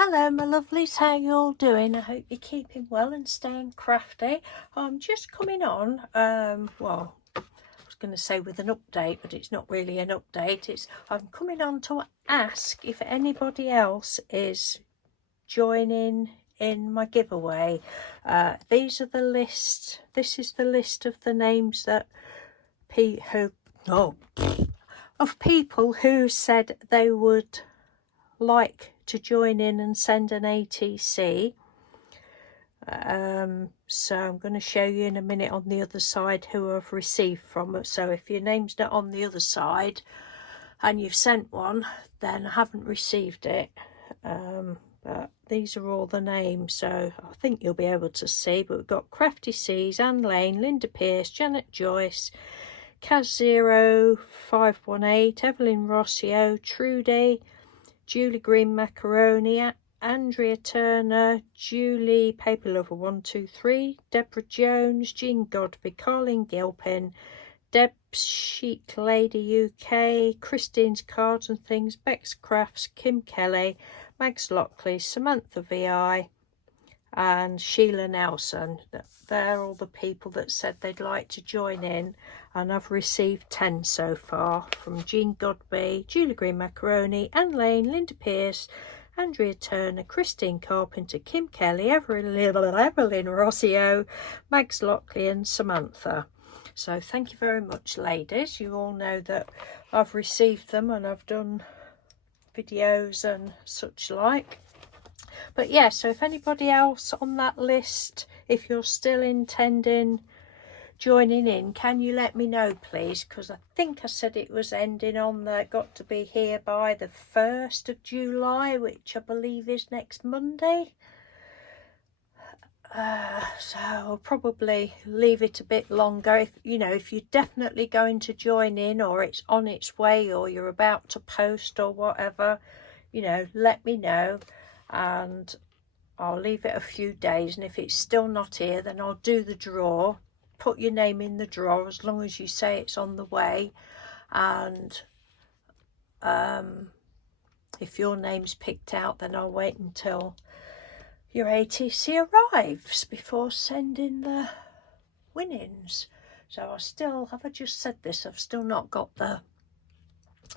Hello my lovelies, how you all doing? I hope you're keeping well and staying crafty. I'm just coming on, well, I was going to say with an update, but it's not really an update. I'm coming on to ask if anybody else is joining in my giveaway. These are the list. This is the list of the names that of people who said they would like to join in and send an ATC. So I'm going to show you in a minute on the other side who I've received from. So if your name's not on the other side and you've sent one, then I haven't received it. But these are all the names, so I think you'll be able to see. But we've got Crafty Seas, Anne Lane, Linda Pierce, Janet Joyce, Kaz0518, Evelyn Rossio, Trudy, Julie Green Macaroni, Andrea Turner, Julie Paper Lover 123, Deborah Jones, Jean Godby, Carlin Gilpin, Deb's Chic Lady UK, Christine's Cards and Things, Bex Crafts, Kim Kelly, Mags Lockley, Samantha VI and Sheila Nelson. They're all the people that said they'd like to join in, and I've received 10 so far from Jean Godby, Julie Green Macaroni, Anne Lane, Linda Pierce, Andrea Turner, Christine Carpenter, Kim Kelly, Evelyn Rossio, Mags Lockley and Samantha. So thank you very much, ladies. You all know that I've received them and I've done videos and such like. But yeah, so if anybody else on that list, if you're still intending joining in, can you let me know please? Because I think I said it was ending on the got to be here by the 1st of July, which I believe is next Monday. So I'll probably leave it a bit longer. If you know, if you're definitely going to join in, or it's on its way, or you're about to post or whatever, you know, let me know and I'll leave it a few days, and if it's still not here, then I'll do the draw. Put your name in the draw as long as you say it's on the way, and if your name's picked out, then I'll wait until your ATC arrives before sending the winnings. So I still, have I just said this? I've still not got the,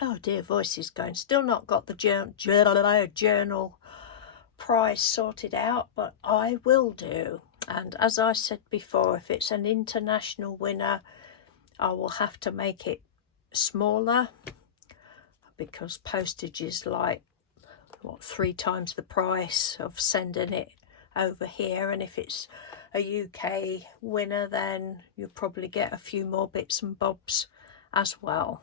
oh dear, voice is going, still not got the journal prize sorted out, but I will do. And as I said before, if it's an international winner, I will have to make it smaller because postage is like, what, 3 times the price of sending it over here. And if it's a UK winner, then you'll probably get a few more bits and bobs as well.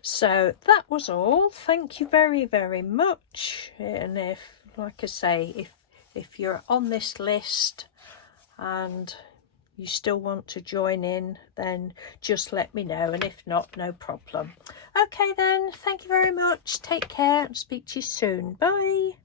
So that was all. Thank you very, very much. And if, like I say, if you're on this list and you still want to join in, then just let me know, and if not, no problem. Okay then, thank you very much, take care and speak to you soon. Bye.